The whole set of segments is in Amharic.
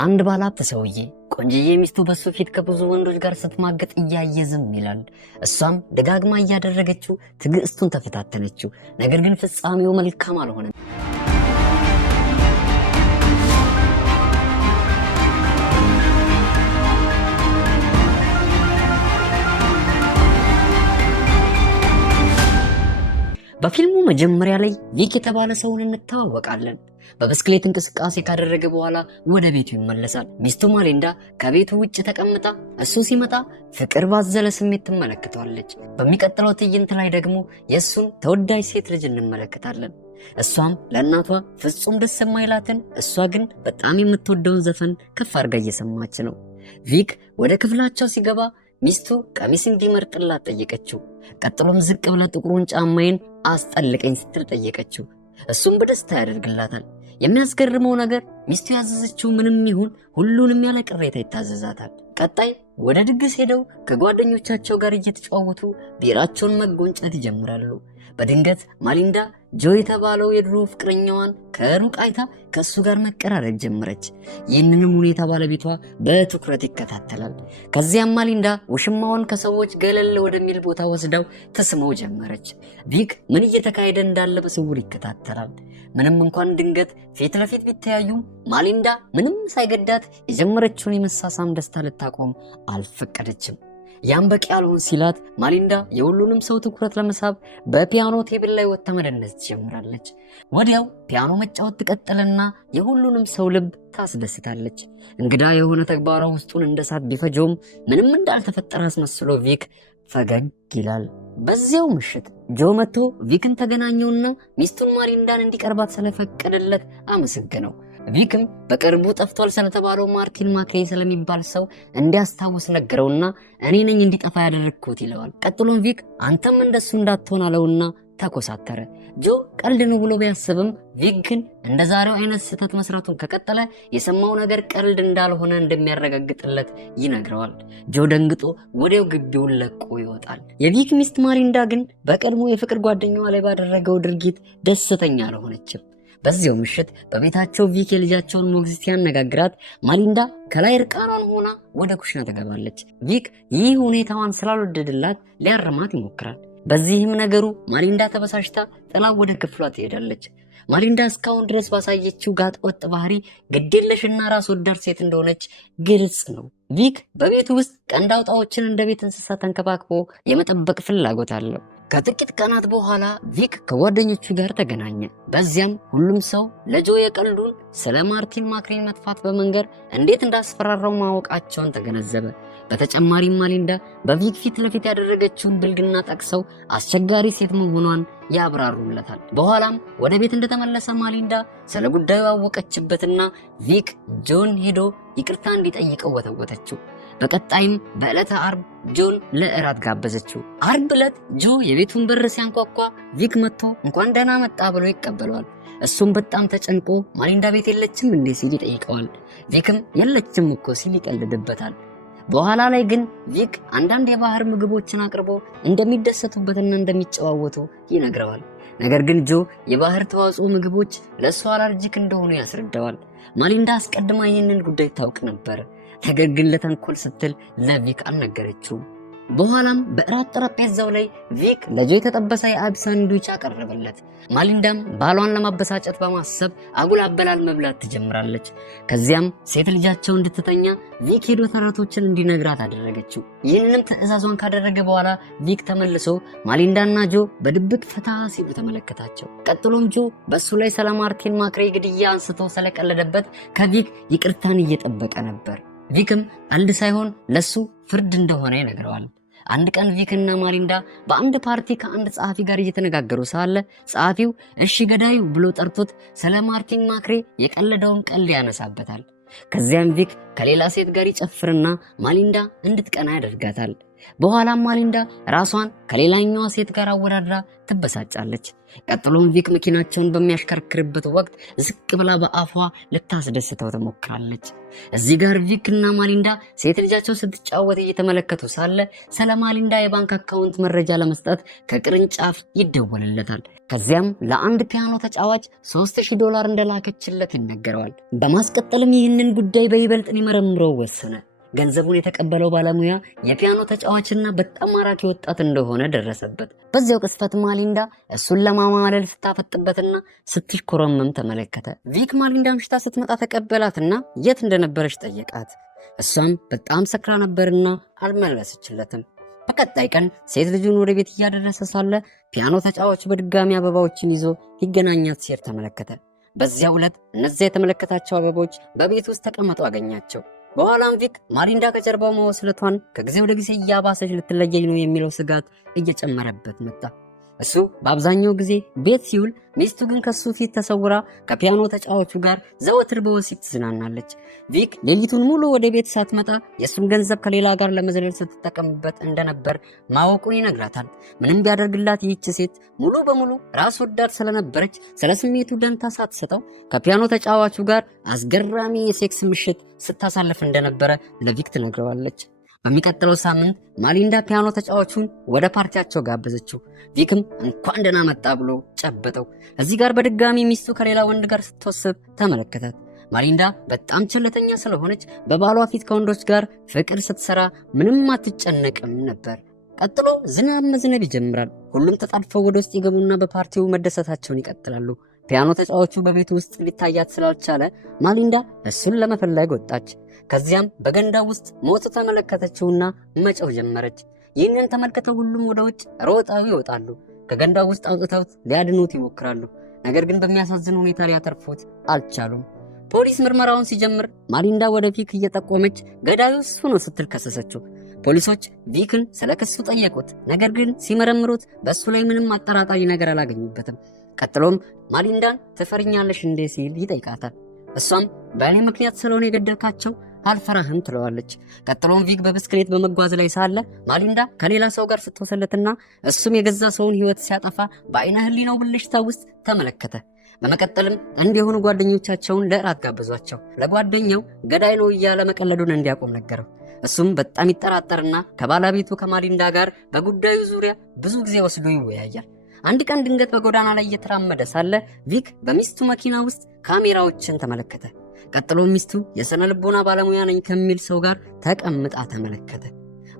አንድ ባለሀብት ሰውዬ ቆንጆዬ ሚስቱ በሱ ፊት ከብዙ ወንዶች ጋር ስትማገጥ እያየ ዝም ይላል። እሷም ደጋግማ እያደረገችው ትዕግስቱን ተፈታተነችው። ነገር ግን ፍጻሜው መልካም አልሆነም። በፊልሙ መጀመሪያ ላይ ቪክ የተባለ ሰውን እንተዋወቃለን። በብስክሌት እንቅስቃሴ ካደረገ በኋላ ወደ ቤቱ ይመለሳል። ሚስቱ ማሊንዳ ከቤቱ ውጭ ተቀምጣ እሱ ሲመጣ ፍቅር ባዘለ ስሜት ትመለከተዋለች። በሚቀጥለው ትዕይንት ላይ ደግሞ የእሱን ተወዳጅ ሴት ልጅ እንመለከታለን። እሷም ለእናቷ ፍጹም ደስ የማይላትን እሷ ግን በጣም የምትወደውን ዘፈን ከፍ አድርጋ እየሰማች ነው። ቪክ ወደ ክፍላቸው ሲገባ ሚስቱ ቀሚስ እንዲመርጥላት ጠየቀችው። ቀጥሎም ዝቅ ብለ ጥቁሩን ጫማዬን አስጠልቀኝ ስትል ጠየቀችው። እሱም በደስታ ያደርግላታል። የሚያስገርመው ነገር ሚስቱ ያዘዘችው ምንም ይሁን ሁሉንም ያለ ቅሬታ ይታዘዛታል። ቀጣይ ወደ ድግስ ሄደው ከጓደኞቻቸው ጋር እየተጫወቱ ቢራቸውን መጎንጨት ይጀምራሉ። በድንገት ማሊንዳ ጆ የተባለው የድሮ ፍቅረኛዋን ከሩቅ አይታ ከሱ ጋር መቀራረብ ጀመረች። ይህንንም ሁኔታ ባለቤቷ በትኩረት ይከታተላል። ከዚያም ማሊንዳ ውሽማውን ከሰዎች ገለል ወደሚል ቦታ ወስዳው ተስመው ጀመረች። ቪክ ምን እየተካሄደ እንዳለ በስውር ይከታተላል። ምንም እንኳን ድንገት ፊት ለፊት ቢተያዩም ማሊንዳ ምንም ሳይገዳት የጀመረችውን የመሳሳም ደስታ ልታቆም አልፈቀደችም። ያም በቂ ያልሆን ሲላት ማሊንዳ የሁሉንም ሰው ትኩረት ለመሳብ በፒያኖ ቴብል ላይ ወጥታ መደነስ ትጀምራለች። ወዲያው ፒያኖ መጫወት ትቀጥልና የሁሉንም ሰው ልብ ታስደስታለች። እንግዳ የሆነ ተግባሯ ውስጡን እንደ እሳት ቢፈጀውም ምንም እንዳልተፈጠረ አስመስሎ ቪክ ፈገግ ይላል። በዚያው ምሽት ጆ መጥቶ ቪክን ተገናኘውና ሚስቱን ማሊንዳን እንዲቀርባት ስለፈቀደለት አመሰገነው። ቪክም በቅርቡ ጠፍቷል ስለተባለው ማርቲን ማክሬ ስለሚባል ሰው እንዲያስታውስ ነገረውና እኔ ነኝ እንዲጠፋ ያደረግኩት ይለዋል። ቀጥሎም ቪክ አንተም እንደሱ እንዳትሆን አለውና ተኮሳተረ። ጆ ቀልድ ነው ብሎ ቢያስብም ቪክ ግን እንደ ዛሬው አይነት ስህተት መስራቱን ከቀጠለ የሰማው ነገር ቀልድ እንዳልሆነ እንደሚያረጋግጥለት ይነግረዋል። ጆ ደንግጦ ወዲያው ግቢውን ለቆ ይወጣል። የቪክ ሚስት ማሊንዳ ግን በቀድሞ የፍቅር ጓደኛዋ ላይ ባደረገው ድርጊት ደስተኛ አልሆነችም። በዚያው ምሽት በቤታቸው ቪክ የልጃቸውን ሞግዚት ያነጋግራት ማሊንዳ ከላይ እርቃኗን ሆና ወደ ኩሽና ትገባለች። ቪክ ይህ ሁኔታዋን ስላልወደደላት ሊያርማት ይሞክራል። በዚህም ነገሩ ማሊንዳ ተበሳሽታ ጥላ ወደ ክፍሏ ትሄዳለች። ማሊንዳ እስካሁን ድረስ ባሳየችው ጋጥ ወጥ ባህሪ ግዴለሽና ራስ ወዳድ ሴት እንደሆነች ግልጽ ነው። ቪክ በቤቱ ውስጥ ቀንድ አውጣዎችን እንደ ቤት እንስሳ ተንከባክቦ የመጠበቅ ፍላጎት አለው። ከጥቂት ቀናት በኋላ ቪክ ከጓደኞቹ ጋር ተገናኘ። በዚያም ሁሉም ሰው ለጆ የቀልዱን ስለ ማርቲን ማክሬን መጥፋት በመንገር እንዴት እንዳስፈራራው ማወቃቸውን ተገነዘበ። በተጨማሪም ማሊንዳ በቪክ ፊት ለፊት ያደረገችውን ብልግና ጠቅሰው አስቸጋሪ ሴት መሆኗን ያብራሩለታል። በኋላም ወደ ቤት እንደተመለሰ ማሊንዳ ስለ ጉዳዩ አወቀችበትና ቪክ ጆን ሄዶ ይቅርታ እንዲጠይቀው ወተወተችው። በቀጣይም በዕለተ አርብ ጆን ለእራት ጋበዘችው። አርብ ዕለት ጆ የቤቱን በር ሲያንኳኳ ቪክ መጥቶ እንኳን ደህና መጣ ብሎ ይቀበለዋል። እሱም በጣም ተጨንቆ ማሊንዳ ቤት የለችም እንዴ ሲል ይጠይቀዋል። ቪክም የለችም እኮ ሲል ይቀልድበታል። በኋላ ላይ ግን ቪክ አንዳንድ የባህር ምግቦችን አቅርቦ እንደሚደሰቱበትና እንደሚጨዋወቱ ይነግረዋል። ነገር ግን ጆ የባህር ተዋጽኦ ምግቦች ለእሱ አላርጂክ እንደሆኑ ያስረዳዋል። ማሊንዳ አስቀድማ ይህንን ጉዳይ ታውቅ ነበር። ነገር ግን ለተንኮል ስትል ለቪክ አልነገረችውም። በኋላም በእራት ጠረጴዛው ላይ ቪክ ለጆ የተጠበሰ የአይብ ሳንድዊች አቀረበለት። ማሊንዳም ባሏን ለማበሳጨት በማሰብ አጉል አበላል መብላት ትጀምራለች። ከዚያም ሴት ልጃቸው እንድትተኛ ቪክ ሄዶ ተረቶችን እንዲነግራት አደረገችው። ይህንንም ትዕዛዟን ካደረገ በኋላ ቪክ ተመልሶ ማሊንዳና ጆ በድብቅ ፈታ ሲሉ ተመለከታቸው። ቀጥሎም ጆ በሱ ላይ ስለ ማርቲን ማክሬ ግድያ አንስቶ ስለቀለደበት ከቪክ ይቅርታን እየጠበቀ ነበር። ቪክም ቀልድ ሳይሆን ለሱ ፍርድ እንደሆነ ይነግረዋል። አንድ ቀን ቪክ እና ማሊንዳ በአንድ ፓርቲ ከአንድ ጸሐፊ ጋር እየተነጋገሩ ሳለ ጸሐፊው እሺ ገዳዩ ብሎ ጠርቶት ስለ ማርቲን ማክሬ የቀለደውን ቀልድ ያነሳበታል። ከዚያም ቪክ ከሌላ ሴት ጋር ይጨፍርና ማሊንዳ እንድትቀና ያደርጋታል። በኋላም ማሊንዳ ራሷን ከሌላኛዋ ሴት ጋር አወዳድራ ትበሳጫለች። ቀጥሎም ቪክ መኪናቸውን በሚያሽከረክርበት ወቅት ዝቅ ብላ በአፏ ልታስደስተው ትሞክራለች። እዚህ ጋር ቪክ እና ማሊንዳ ሴት ልጃቸው ስትጫወት እየተመለከቱ ሳለ ስለ ማሊንዳ የባንክ አካውንት መረጃ ለመስጠት ከቅርንጫፍ ይደወልለታል። ከዚያም ለአንድ ፒያኖ ተጫዋች $3000 እንደላከችለት ይነገረዋል። በማስቀጠልም ይህንን ጉዳይ በይበልጥ ሊመረምረው ወሰነ። ገንዘቡን የተቀበለው ባለሙያ የፒያኖ ተጫዋችና በጣም ማራኪ ወጣት እንደሆነ ደረሰበት። በዚያው ቅስፈት ማሊንዳ እሱን ለማማለል ስታፈጥበትና ስትሽኮረመም ተመለከተ። ቪክ ማሊንዳ ምሽታ ስትመጣ ተቀበላትና የት እንደነበረች ጠየቃት። እሷም በጣም ሰክራ ነበርና አልመለሰችለትም። በቀጣይ ቀን ሴት ልጁን ወደ ቤት እያደረሰ ሳለ ፒያኖ ተጫዋቹ በድጋሚ አበባዎችን ይዞ ሊገናኛት ሲር ተመለከተ። በዚያው ዕለት እነዚያ የተመለከታቸው አበቦች በቤት ውስጥ ተቀምጠው አገኛቸው። በኋላም ቪክ ማሊንዳ ከጀርባው መወስለቷን ከጊዜ ወደ ጊዜ እያባሰች ልትለየኝ ነው የሚለው ስጋት እየጨመረበት መጣ። እሱ በአብዛኛው ጊዜ ቤት ሲውል፣ ሚስቱ ግን ከሱ ፊት ተሰውራ ከፒያኖ ተጫዋቹ ጋር ዘወትር በወሲብ ትዝናናለች። ቪክ ሌሊቱን ሙሉ ወደ ቤት ሳትመጣ የእሱን ገንዘብ ከሌላ ጋር ለመዝለል ስትጠቀምበት እንደነበር ማወቁን ይነግራታል። ምንም ቢያደርግላት ይህች ሴት ሙሉ በሙሉ ራስ ወዳድ ስለነበረች ስለ ስሜቱ ደንታ ሳትሰጠው ከፒያኖ ተጫዋቹ ጋር አስገራሚ የሴክስ ምሽት ስታሳልፍ እንደነበረ ለቪክ ትነግረዋለች። በሚቀጥለው ሳምንት ማሊንዳ ፒያኖ ተጫዋቹን ወደ ፓርቲያቸው ጋበዘችው። ቪክም እንኳን ደህና መጣ ብሎ ጨበጠው። እዚህ ጋር በድጋሚ ሚስቱ ከሌላ ወንድ ጋር ስትወስብ ተመለከታት። ማሊንዳ በጣም ቸለተኛ ስለሆነች በባሏ ፊት ከወንዶች ጋር ፍቅር ስትሰራ ምንም አትጨነቅም ነበር። ቀጥሎ ዝናብ መዝነብ ይጀምራል። ሁሉም ተጣድፈው ወደ ውስጥ ይገቡና በፓርቲው መደሰታቸውን ይቀጥላሉ። ፒያኖ ተጫዋቹ በቤት ውስጥ ሊታያት ስላልቻለ ማሊንዳ እሱን ለመፈለግ ወጣች። ከዚያም በገንዳ ውስጥ ሞት ተመለከተችውና መጨው ጀመረች። ይህንን ተመልክተው ሁሉም ወደ ውጭ ሮጠው ይወጣሉ። ከገንዳው ውስጥ አውጥተውት ሊያድኑት ይሞክራሉ። ነገር ግን በሚያሳዝን ሁኔታ ሊያተርፉት አልቻሉም። ፖሊስ ምርመራውን ሲጀምር ማሊንዳ ወደ ቪክ እየጠቆመች ገዳዩ እሱ ነው ስትል ከሰሰችው። ፖሊሶች ቪክን ስለ ክሱ ጠየቁት። ነገር ግን ሲመረምሩት በእሱ ላይ ምንም አጠራጣሪ ነገር አላገኙበትም። ቀጥሎም ማሊንዳን ትፈርኛለሽ እንዴ ሲል ይጠይቃታል። እሷም በእኔ ምክንያት ስለሆነ የገደልካቸው አልፈራህም ትለዋለች። ቀጥሎም ቪክ በብስክሌት በመጓዝ ላይ ሳለ ማሊንዳ ከሌላ ሰው ጋር ስትወሰለትና እሱም የገዛ ሰውን ሕይወት ሲያጠፋ በአይነ ህሊናው ብልሽታ ውስጥ ተመለከተ። በመቀጠልም ጥንድ የሆኑ ጓደኞቻቸውን ለእራት ጋበዟቸው። ለጓደኛው ገዳይ ነው እያለ መቀለዱን እንዲያቆም ነገረው። እሱም በጣም ይጠራጠርና ከባለቤቱ ከማሊንዳ ጋር በጉዳዩ ዙሪያ ብዙ ጊዜ ወስዶ ይወያያል። አንድ ቀን ድንገት በጎዳና ላይ እየተራመደ ሳለ ቪክ በሚስቱ መኪና ውስጥ ካሜራዎችን ተመለከተ። ቀጥሎ ሚስቱ የስነ ልቦና ባለሙያ ነኝ ከሚል ሰው ጋር ተቀምጣ ተመለከተ።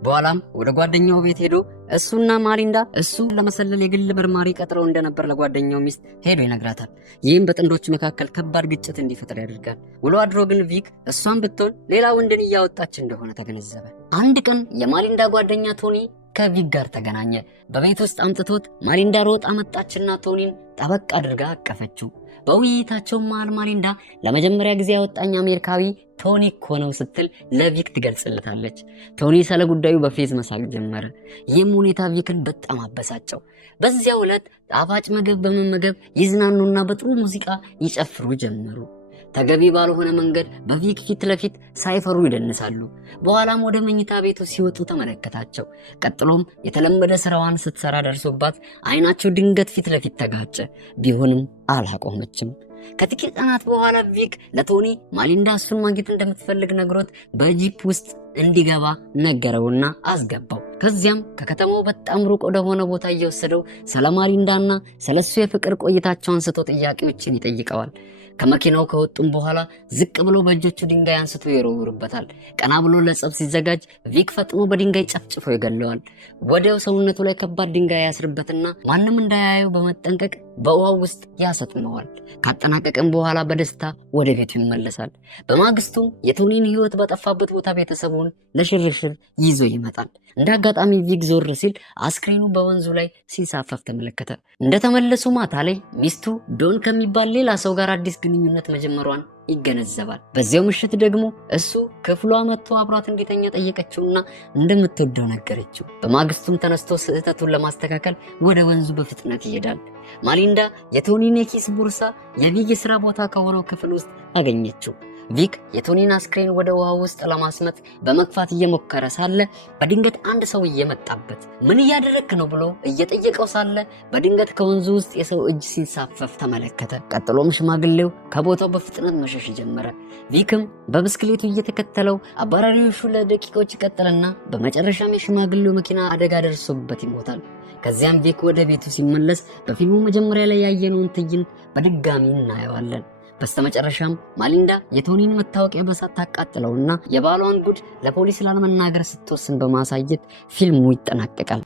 በኋላም ወደ ጓደኛው ቤት ሄዶ እሱና ማሊንዳ እሱ ለመሰለል የግል መርማሪ ቀጥረው እንደነበር ለጓደኛው ሚስት ሄዶ ይነግራታል። ይህም በጥንዶቹ መካከል ከባድ ግጭት እንዲፈጠር ያደርጋል። ውሎ አድሮ ግን ቪክ እሷን ብትሆን ሌላ ወንድን እያወጣች እንደሆነ ተገነዘበ። አንድ ቀን የማሊንዳ ጓደኛ ቶኒ ከቪክ ጋር ተገናኘ። በቤት ውስጥ አምጥቶት ማሊንዳ ሮጣ መጣችና ቶኒን ጠበቅ አድርጋ አቀፈችው። በውይይታቸው መሃል ማሊንዳ ለመጀመሪያ ጊዜ ያወጣኝ አሜሪካዊ ቶኒ እኮ ነው ስትል ለቪክ ትገልጽለታለች። ቶኒ ስለ ጉዳዩ በፌዝ መሳቅ ጀመረ። ይህም ሁኔታ ቪክን በጣም አበሳጨው። በዚያው ዕለት ጣፋጭ ምግብ በመመገብ ይዝናኑና በጥሩ ሙዚቃ ይጨፍሩ ጀመሩ። ተገቢ ባልሆነ መንገድ በቪክ ፊት ለፊት ሳይፈሩ ይደንሳሉ። በኋላም ወደ መኝታ ቤቱ ሲወጡ ተመለከታቸው። ቀጥሎም የተለመደ ስራዋን ስትሰራ ደርሶባት አይናቸው ድንገት ፊት ለፊት ተጋጨ። ቢሆንም አላቆመችም። ከጥቂት ቀናት በኋላ ቪክ ለቶኒ ማሊንዳ እሱን ማግኘት እንደምትፈልግ ነግሮት በጂፕ ውስጥ እንዲገባ ነገረውና አስገባው። ከዚያም ከከተማው በጣም ሩቅ ወደሆነ ቦታ እየወሰደው ስለ ማሊንዳና ስለሱ የፍቅር ቆይታቸው አንስቶ ጥያቄዎችን ይጠይቀዋል። ከመኪናው ከወጡም በኋላ ዝቅ ብሎ በእጆቹ ድንጋይ አንስቶ ይወረውርበታል። ቀና ብሎ ለጸብ ሲዘጋጅ ቪክ ፈጥኖ በድንጋይ ጨፍጭፎ ይገለዋል። ወዲያው ሰውነቱ ላይ ከባድ ድንጋይ ያስርበትና ማንም እንዳያየው በመጠንቀቅ በውሃው ውስጥ ያሰጥመዋል። ካጠናቀቅም በኋላ በደስታ ወደ ቤቱ ይመለሳል። በማግስቱም የቶኒን ሕይወት በጠፋበት ቦታ ቤተሰቡን ለሽርሽር ይዞ ይመጣል። እንደ አጋጣሚ ቪክ ዞር ሲል አስክሬኑ በወንዙ ላይ ሲንሳፈፍ ተመለከተ። እንደተመለሱ ማታ ላይ ሚስቱ ዶን ከሚባል ሌላ ሰው ጋር አዲስ ግንኙነት መጀመሯን ይገነዘባል። በዚያው ምሽት ደግሞ እሱ ክፍሏ መጥቶ አብሯት እንዲተኛ ጠየቀችውና እንደምትወደው ነገረችው። በማግስቱም ተነስቶ ስህተቱን ለማስተካከል ወደ ወንዙ በፍጥነት ይሄዳል። ማሊንዳ የቶኒን የኪስ ቦርሳ የቪክ የሥራ ቦታ ከሆነው ክፍል ውስጥ አገኘችው። ቪክ የቶኒን አስክሬን ወደ ውሃ ውስጥ ለማስመጥ በመግፋት እየሞከረ ሳለ በድንገት አንድ ሰው እየመጣበት ምን እያደረክ ነው ብሎ እየጠየቀው ሳለ በድንገት ከወንዙ ውስጥ የሰው እጅ ሲንሳፈፍ ተመለከተ። ቀጥሎም ሽማግሌው ከቦታው በፍጥነት መሸሽ ጀመረ። ቪክም በብስክሌቱ እየተከተለው አባራሪዎቹ ለደቂቃዎች ይቀጥልና በመጨረሻም የሽማግሌው መኪና አደጋ ደርሶበት ይሞታል። ከዚያም ቪክ ወደ ቤቱ ሲመለስ በፊልሙ መጀመሪያ ላይ ያየነውን ትዕይንት በድጋሚ እናየዋለን። በስተመጨረሻም ማሊንዳ የቶኒን መታወቂያ በሳት ታቃጥለውና የባሏን ጉድ ለፖሊስ ላለመናገር ስትወስን በማሳየት ፊልሙ ይጠናቀቃል።